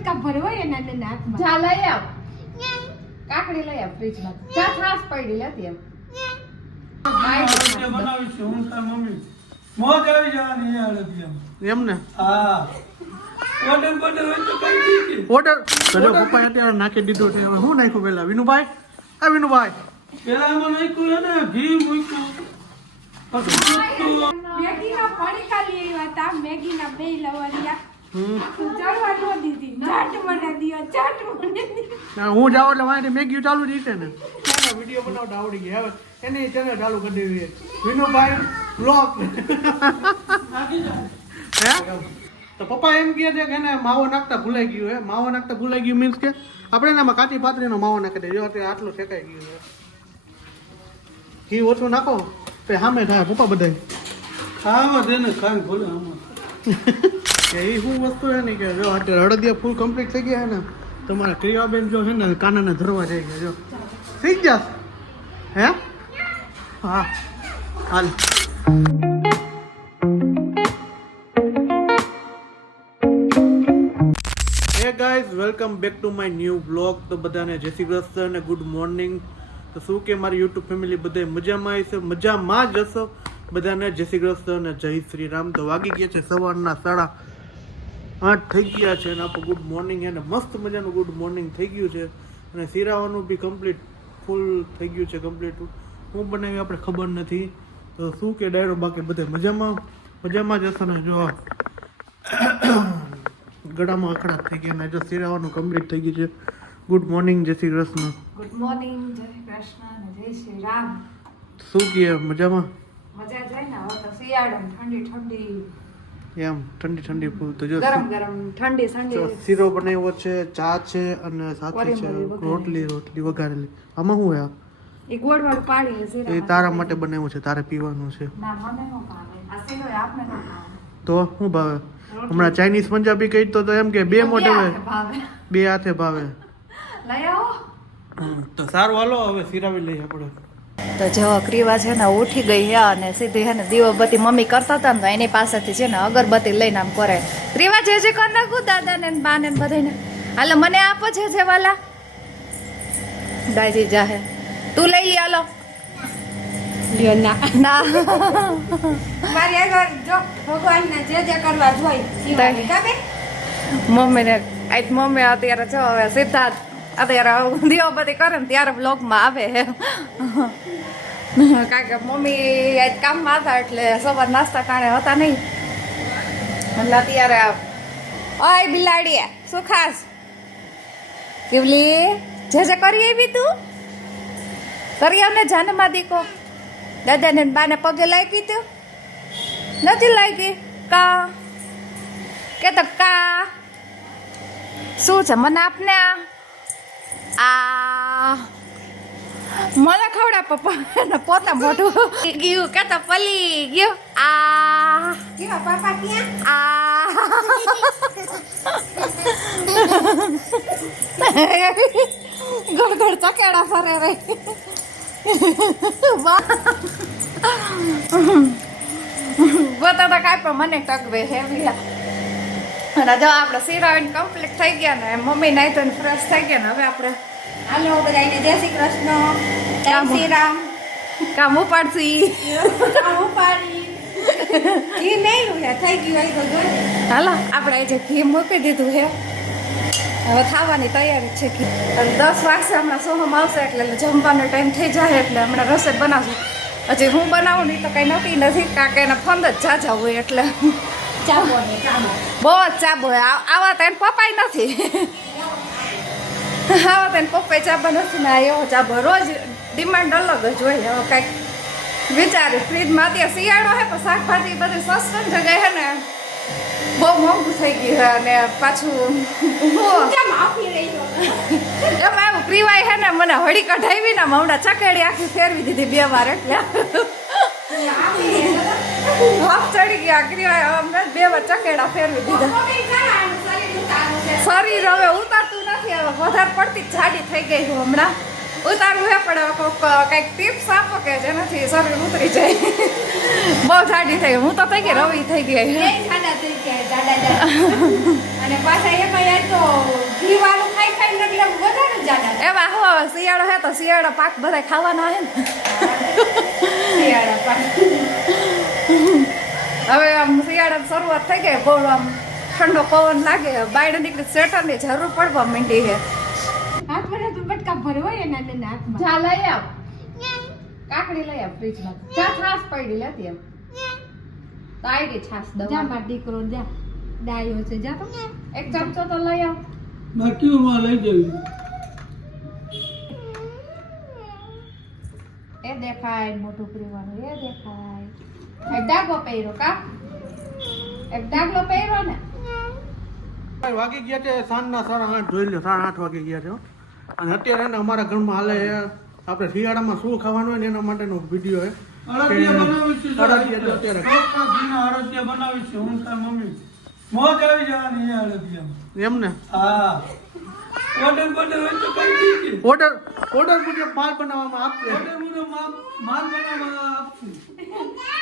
બટકા ભરવો એના ને નાકમાં જા લઈ આવ કાકડી લઈ આવ ફ્રીજમાં જા છાસ પડી લેતી એમ બનાવી છે હું તાર મમ્મી મોજ આવી જવાની યાર એમ ને હા ઓર્ડર હોય તો કઈ દીધી ઓર્ડર તો પપ્પા અત્યારે નાખી દીધું છે હવે હું નાખ્યું પેલા વિનુભાઈ આ વિનુભાઈ પેલા એમાં નાખ્યું ને ઘી મૂક્યું મેગી ના પડીકા લઈ આવ્યા તા મેગી ના બે લવરિયા ચડવા નો દીધી ચાટ મને દિયો ચાટ મને દિયો હું જાઉં એટલે મારી મેગી ચાલુ જ છે ને વિડીયો બનાવતા આવડી ગયા હવે એની ચેનલ ચાલુ કરી દેવી વિનુભાઈ બ્લોગ હે તો પપ્પા એમ કહે છે કે એને માવો નાખતા ભૂલાઈ ગયું હે માવો નાખતા ભૂલાઈ ગયું મીન્સ કે આપણે એનામાં કાચી પાતળીનો માવો નાખી દઈએ અત્યારે આટલું શેકાઈ ગયું છે ઘી ઓછું નાખો તો સામે થાય પપ્પા બધા ખાવા દે ને ખાઈ ભલે આમાં એ શું વસ્તુ છે ને કે જો અત્યારે હળદિયા ફૂલ કમ્પ્લીટ થઈ ગયા છે ને તમારા ક્રિયાબેન જો છે ને કાનાને ધરવા જઈ ગયા જો થઈ ગયા હે હા હાલ hey guys welcome back to my new blog તો બધાને જય શ્રી કૃષ્ણ અને ગુડ મોર્નિંગ તો શું કે મારી યુટ્યુબ ફેમિલી બધે મજામાં આવી છે મજામાં જ હશો બધાને જય શ્રી કૃષ્ણ અને જય શ્રી રામ તો વાગી ગયા છે સવારના 8:30 થઈ ગયા છે અને આપણું ગુડ મોર્નિંગ એને મસ્ત મજાનું ગુડ મોર્નિંગ થઈ ગયું છે અને સિરાવાનું બી કમ્પ્લીટ ફૂલ થઈ ગયું છે કમ્પ્લીટ હું બનાવી આપણે ખબર નથી તો શું કે ડાયરો બાકી બધે મજામાં જ હશે ને જો ગળામાં અખડાટ થઈ ગયા ને જો સિરાવાનું કમ્પ્લીટ થઈ ગયું છે ગુડ મોર્નિંગ જય શ્રી કૃષ્ણ ગુડ મોર્નિંગ જય શ્રી કૃષ્ણ અને જય શ્રી રામ શું કહે મજામાં મજા જાય ને હવે તો શિયાળો ઠંડી ઠંડી એમ ઠંડી ઠંડી ફૂલ તો જો ગરમ ગરમ ઠંડી ઠંડી શીરો બનાવ્યો છે ચા છે અને સાથે છે રોટલી વઘારેલી આમાં શું હે એ ગોળ વાળું પાડી છે એ તારા માટે બનાવ્યું છે તારે પીવાનું છે ના મને નો ભાવે આ શીરો આપને નો ભાવે તો શું ભાવે હમણાં ચાઇનીઝ પંજાબી કહી તો એમ કે બે મોઢે ભાવે બે હાથે ભાવે લઈ આવો તો સારું હાલો હવે સિરાવી લઈએ આપણે તો જો ક્રીવા છે ને ઉઠી ગઈ હે અને સીધી હે ને દીવાબત્તી મમ્મી કરતા હતા ને તો એની પાસેથી છે ને અગરબત્તી લઈને આમ કરે ક્રીવા જે કરી નાખું દાદાને ને બાને ને બધાને હાલો મને આપો છે વાલા દાદી જાહે તું લઈ લે હાલો લ્યો ના ના મારી આગળ જો ભગવાનને જે કરવા જોઈ શિવાને કાબે મમ્મીને આજ મમ્મી અત્યારે જો હવે સીધા અત્યારે દીવાબત્તી કરે ને ત્યારે બ્લોગમાં આવે કારણ કે મમ્મી આજ કામમાં હતા એટલે સવાર નાસ્તા કારણે હતા નહીં એટલે અત્યારે ઓય બિલાડી શું ખાસ શિવલી જે કરી આવી તું કરી આવને જાનમાં દીકો દાદાને બાને પગે લાગી તું નથી લાગી કા કે તો કા શું છે મને આપને આ મને ખવડા પપ્પા પોતા મોઢું ગયું કે તો પલી ગયું આ કેવા પાપા ક્યાં આ ગોળ ગોળ ચકેડા ફરે રે ગોતા તો કાંઈ પણ મને ટકવે હેવી અને જો આપણે સિરાવીને કમ્પ્લીટ થઈ ગયા ને મમ્મી નાઈ તો ફ્રેશ થઈ ગયા ને હવે આપણે હાલો બધાને જય શ્રી કૃષ્ણ જય શ્રી રામ કામ ઉપાડશી ઉપાડી ઘી નહીં રૂયા થઈ ગયું હોય તો જોઈ હાલો આપણે જે ઘી મૂકી દીધું છે હવે ખાવાની તૈયારી છે ઘી અને 10 વાગશે હમણાં સોહમ આવશે એટલે જમવાનો ટાઈમ થઈ જાય એટલે હમણાં રસોઈ બનાવશું હજી હું બનાવું નહીં તો કંઈ નક્કી નથી કારણ કે એના ફંદ જ જાજા હોય એટલે ચાબો ને ચાબો બહુ જ ચાબો હોય આવા તો એને પપાઈ નથી આવા તો એને પપ્પાઈ ચાબા નથી ને એવો ચાબો રોજ ડિમાન્ડ અલગ જ હોય હવે કંઈક વિચારી ફ્રીજમાં અત્યારે શિયાળો હે પણ શાકભાજી બધી સસ્તી જગ્યાએ હે ને બહુ મોંઘું થઈ ગયું છે અને પાછું કેમ આપી રહ્યો એમાં એવું પ્રીવાય હે ને મને હળી કઢાવી ને હમણાં ચકેડી આખી ફેરવી દીધી 2 વાર એટલે હાફ ચડી ગયા ક્રિવાય હમણાં 2 વાર ચકેડા ફેરવી દીધા શરીર હવે ઉતારતું નથી હવે વધારે પડતી જાડી થઈ ગઈ હું હમણાં ઉતારવું હે પણ કંઈક ટિપ્સ આપો કે જેનાથી શરીર ઉતરી જાય બહુ જાડી થઈ ગઈ હું તો થઈ ગઈ રવી થઈ ગઈ ખાડા થઈ ગયા જાડા અને પાછા એમાં યાર તો ઘી વાળું ખાઈ ખાઈને એટલે વધારે જાડા એમાં શું હવે શિયાળો હે તો શિયાળો પાક બધા ખાવાનો હે ને શિયાળા પાક હવે આમ શિયાળાની શરૂઆત થઈ ગઈ બહુ આમ ઠંડો પવન લાગે બાયણે નીકળી સ્વેટરની જરૂર પડવા માંડી છે હાથમાં તો બટકા ભરે હોય એના નાના હાથમાં જા લઈ આવ કાકડી લઈ આવ ફ્રીજમાં ચા છાશ પડી લેતી એમ તો આવી ગઈ છાશ જા દવા માર દીકરો જા ડાયો છે જા તો એક ચમચો તો લઈ આવ બાકી માં લઈ જવી એ દેખાય મોટું પીવાનું એ દેખાય એક ડાગલો પહેર્યો કા એક ડાગલો પહેર્યો ને વાગી ગયા છે સાંજના 8:30 જોઈ લો 8:30 વાગી ગયા છે હો. અને અત્યારે ને અમારા ઘરમાં હાલે છે આપણે શિયાળામાં શું ખાવાનું હોય ને એના માટેનો વિડીયો છે અડદિયા બનાવી છે અડદિયા તો અત્યારે ચોખ્ખા ઘીના અડદિયા બનાવી છે હું તાર મમ્મી મોજ આવી જવાની છે અડદિયામાં એમ ને હા ઓર્ડર હોય તો કઈ દીધી ઓર્ડર મુજબ માલ બનાવવામાં આપશે ઓર્ડર મુજબ માલ બનાવવા આપશું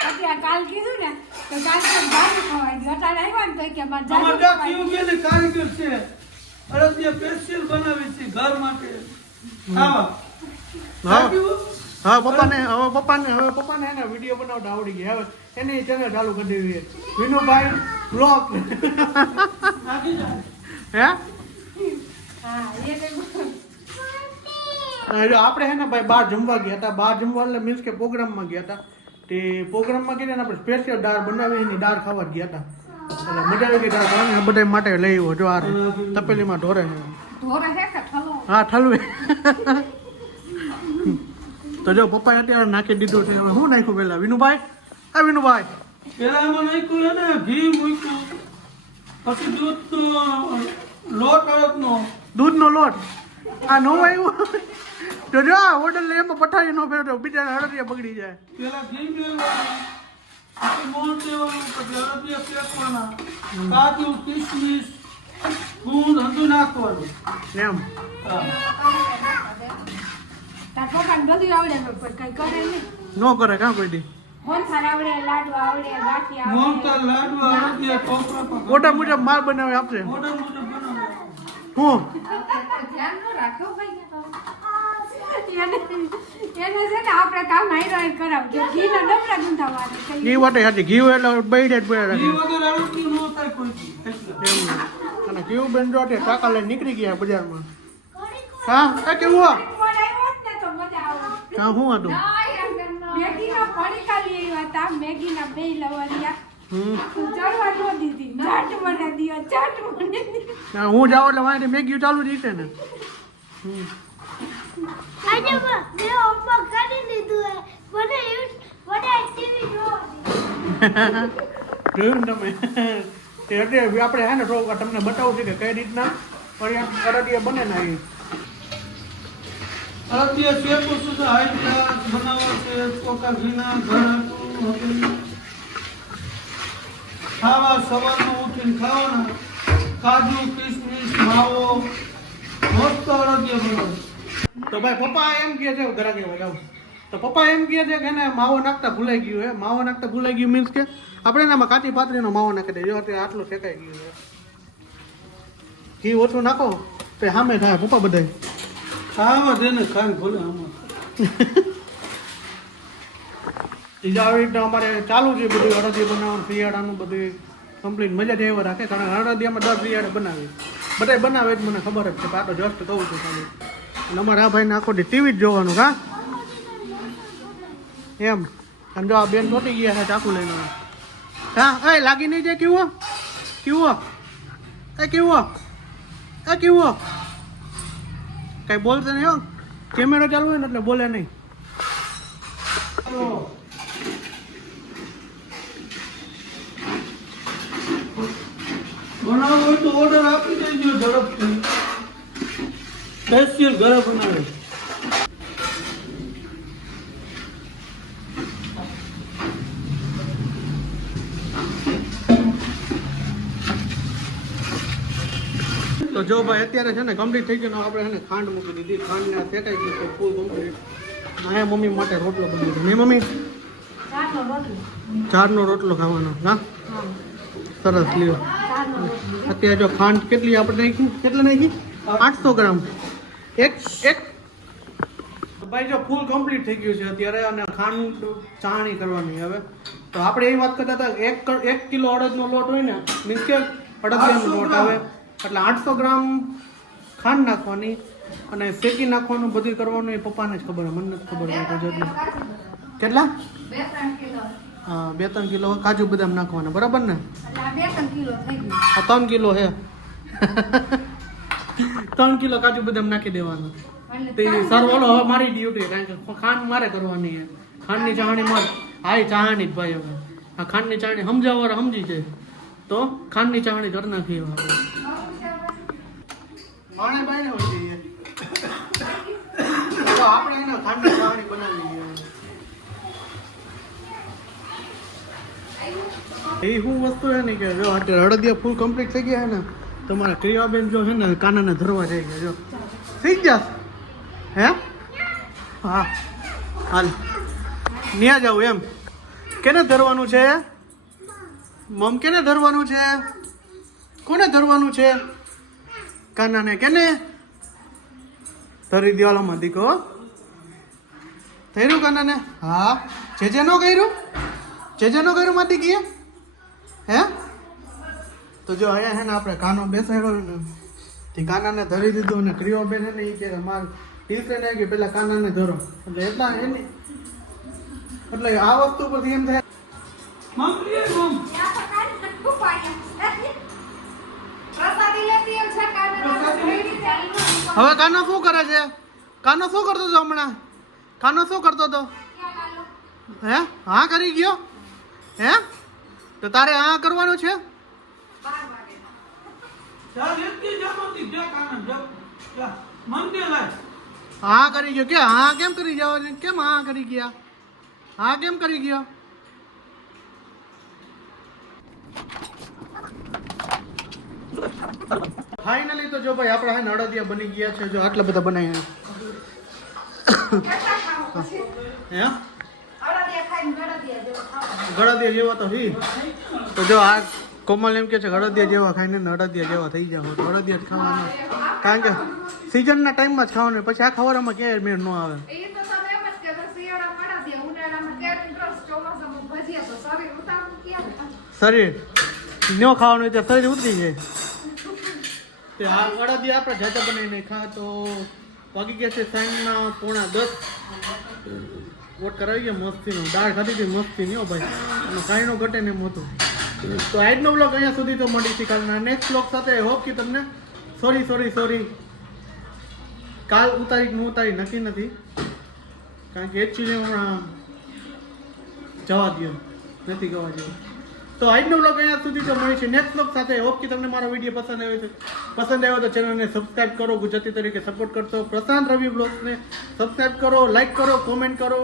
અત્યારે કાલ કીધું ને તો કાલ તો ભાજી ખવાય ગયું અત્યારે આવ્યા ને તો કે મારે અમાર જાજુ ત્યાં ખવાય કેવું કે ને કારીગર છે અડદિયા સ્પેશિયલ બનાવી છે ઘર માટે ખાવા હા કેવું? હા પપ્પાને હે ને વિડીયો બનાવતા આવડી ગયા હવે એની ચેનલ ચાલુ કરી દેવી છે વિનુભાઈ બ્લોગ નાખી જાય હે હા એને આપણે હે ને ભાઈ બહાર જમવા ગયા હતા બહાર જમવા એટલે મીન્સ કે પ્રોગ્રામમાં ગયા હતા તે પ્રોગ્રામમાં ગયા ને આપણે સ્પેશિયલ દાળ બનાવી એની દાળ ખાવા ગયા હતા એટલે મજા આવી ગઈ દાળ ખાવાની બધા માટે લઈ આવ્યો જો આ તપેલીમાં ઢોરે છે ઢોરા હે કે થલો હા ઠલવે તો જો પપ્પાએ અત્યારે નાખી દીધું છે હવે શું નાખ્યું પેલા વિનુભાઈ વિનુભાઈ પેલા એમાં નાખ્યું છે ને ઘી મૂક્યું પછી દૂધનો લોટ અડદનો દૂધનો લોટ આ નો આવ્યું તો જો હોટલ લે એમાં પઠારી નો ફેરતો બીજા હળદિયા બગડી જાય પેલા ઘી મેળવાનું પછી મોણ દેવાનું પછી અડદિયા શેકવાના કાજુ કિસમિસ ગુંદ બધું નાખવાનું એમ હા. તાર પપ્પાને બધું આવડે પણ કઈ કરે નહીં નો કરે કાં કોઈ દી મોહનથાળ આવડે લાડવા આવડે ગાંઠિયા મોણ આવડે તાર લાડવા અડદિયા ટોપરા પર ઓર્ડર મુજબ માલ બનાવે આપશે ઓર્ડર મુજબ બનાવવાનું હું ધ્યાન ન રાખો ભાઈ એને છે ને આપણે કામ હાઈરો કરાવજો ઘીના ડબરા ગુંથાવાના ઘી વાટે સાચી ઘી એટલે બૈડે જ પડે ઘી રાખી વગર અડદિયું ન થાય કોઈ દી. એટલે. એમ અને કેવું બેન જો કાકા લઈને નીકળી ગયા બજારમાં હા કેવું મોડ આવ્યો જ ને તો મજા આવે હા શું હતું મેગીના પડીકા લઈ આવ્યા હતા મેગીના બે લવરિયા હમ તું ચડવા ન દીધી ચાટ મને દિયો ચાટ મને દિયો હા, હું જાઉં એટલે વાંચી મેગી ચાલુ જ છે ને હમ આજે મેં હોમવર્ક કરી લીધું હે મને ટીવી જોવા જોયું ને તમે તે એટલે આપણે હે ને થોડુંક તમને બતાવું છે કે કઈ રીતના અડદિયા બને ને એ અડદિયા શેકું છું તો હાઈ ક્લાસ બનાવવા છે ચોખા ઘીના ઘણા ખાવા સવારમાં ઉઠીને ખાવાના કાજુ કિસમિસ માવો મસ્ત અડદિયા બનાવો તો ભાઈ પપ્પા એમ કહે છે ઘરા કેવા જાવ તો પપ્પા એમ કહે છે કે ને માવો નાખતા ભૂલાઈ ગયું હે માવો નાખતા ભૂલાઈ ગયું મીન્સ કે આપણે એનામાં કાચી પાતળીનો માવો નાખી દઈએ જો અત્યારે આટલું શેકાઈ ગયું છે ઘી ઓછું નાખો તો સામે થાય પપ્પા બધાય ખાવા દે ને ખાઈ ભલે આમાં બીજા આવી રીતના અમારે ચાલુ છે બધું અડદિયા બનાવવાનું શિયાળાનું બધું કમ્પ્લીટ મજા જ એવા રાખે કારણ અડદિયામાં 10 શિયાળા બનાવે બધાય બનાવે જ મને ખબર જ છે પણ આ તો જસ્ટ કહું છું ખાલી અને અમારા આ ભાઈને આખો ટીવી જ જોવાનું કા એમ અને જો આ બેન ચોટી ગયા છે ચાકુ લઈને હા એ લાગી નહીં જાય કેવો કેવો કેવો કેવો કઈ બોલશે નહીં હો કેમેરો ચાલુ હોય ને એટલે બોલે નહીં બનાવવું હોય તો ઓર્ડર આપી દેજો ઝડપથી સ્પેશિયલ ઘરે બનાવે તો જો ભાઈ અત્યારે છે ને કમ્પ્લીટ થઈ ગયું ને આપણે છે ને ખાંડ મૂકી દીધી ખાંડને ફેંકાઈ ગઈ છે ફૂલ કમ્પ્લીટ આ મમ્મી માટે રોટલો બની ગયો નહીં મમ્મી ચારનો રોટલો ખાવાનો હા સરસ લ્યો અત્યારે જો ખાંડ કેટલી આપણે નાખી, કેટલી નાખી? 800 ગ્રામ. એક ભાઈ જો ફૂલ કમ્પ્લીટ થઈ ગયું છે અત્યારે, અને ખાંડ ચાણી કરવાની હવે. તો આપણે એ વાત કરતા હતા 1 કિલો અડદનો લોટ હોય ને, મીન્સ કે અડદિયાનો લોટ આવે એટલે 800 ગ્રામ ખાંડ નાખવાની અને શેકી નાખવાનું, બધું કરવાનું. એ પપ્પાને જ ખબર, મને નથી ખબર. કેટલા? 2-3 કિલો કાજુ બદામ નાખવાના, બરાબર ને? 3 કિલો હે 3 કિલો કાજુ બદામ નાખી દેવાના. તે સર ઓલો હવે મારી ડ્યુટી, કારણ કે ખાંડ મારે કરવાની છે. ખાંડની ચાહણી મારે. હા, એ ચાહણી જ ભાઈ. હવે આ ખાંડની ચાહણી સમજાવવા સમજી છે તો ખાંડની ચાહણી કરી નાખીએ આપણે. માણે બાઈને હોય જઈએ તો આપણે એના ખાંડની ચાહણી બનાવી. એ શું વસ્તુ છે ને કે જો અત્યારે અડદિયા ફૂલ કમ્પ્લીટ થઈ ગયા છે ને, તમારા ક્રિયાબેન જો છે ને કાનાને ધરવા જાય છે. જો થઈ ગયા હે? હા, હાલ ન્યા જાવ એમ. કેને ધરવાનું છે? મમ કેને ધરવાનું છે? કોને ધરવાનું છે? કાનાને. કેને ધરી દિવાલોમાં દીકો થયું કાનાને? હા. જે નો કર્યું, જે નો કર્યું માં દીકીએ હે? તો જો અહીંયા છે ને આપણે કાનો બેસાડ્યો ને, તે કાનાને ધરી દીધું. અને ક્રિયોબેન છે ને એ કે મારે ટીચરે ને કે પેલા કાનાને ધરો, એટલે એટલા એની એટલે આ વસ્તુ પરથી એમ થાય હવે કાનો શું કરે છે? કાનો શું કરતો હતો હમણાં? કાનો શું કરતો હતો? હે? હા કરી ગયો હે? તો તારે હા કરવાનું છે? હા કરી ગયો. કે હા કેમ કરી જાવ? કેમ હા કરી ગયા? હા કેમ કરી ગયો? ફાઇનલી તો જો ભાઈ આપણા હે અડદિયા બની ગયા છે. જો આટલા બધા બનાવ્યા હે, ગળદિયા જેવા તો હી. તો જો આ કોમલ એમ કે છે ગળદિયા જેવા ખાઈને અડદિયા જેવા થઈ જાવ. તો અડદિયા જ ખાવાના, કારણ કે સિઝનના ટાઈમમાં જ ખાવાનું, પછી આ ખવારમાં ક્યાંય મેળ ન આવે. શરીર ન ખાવાનું હોય તો શરીર ઉતરી જાય. તે આ અડદિયા આપણે જાતે બનાવીને ખા. તો વાગી ગયા છે સાંજના 9:45. વોટ કરાવી ગયા મસ્તીનો. દાળ ખાધી હતી મસ્તીની હો ભાઈ, અને કાંઈ નો ઘટે ને એમ હતું. તો આજનો બ્લોગ અહીંયા સુધી તો મળી હતી. કાલના નેક્સ્ટ બ્લોગ સાથે હોપ કે તમને સોરી કાલ ઉતારી ન ઉતારી નક્કી નથી, કારણ કે એકચ્યુઅલી હમણાં જવા દો નથી ગવા જેવું. તો આજનો બ્લોગ અહીંયા સુધી તો મળી છે નેક્સ્ટ બ્લોગ સાથે. હોપ કે તમને મારો વિડીયો પસંદ આવ્યો છે. પસંદ આવ્યો તો ચેનલને સબસ્ક્રાઈબ કરો, ગુજરાતી તરીકે સપોર્ટ કરતો. પ્રશાંત રવિ બ્લોગ્સને સબસ્ક્રાઈબ કરો, લાઈક કરો, કોમેન્ટ કરો.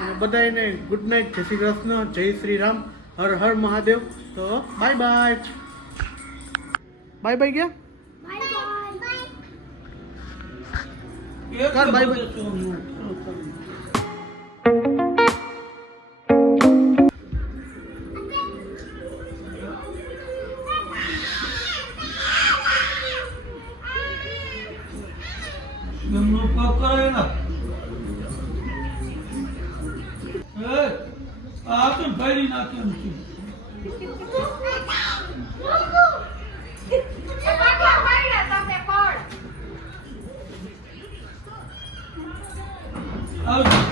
અને બધાને ગુડ નાઇટ, જય શ્રી કૃષ્ણ, જય શ્રી રામ, હર હર મહાદેવ. તો બાય બાય. બાય બાય ગયા બાય બાય. ફેરી નાખ્યું આવજો.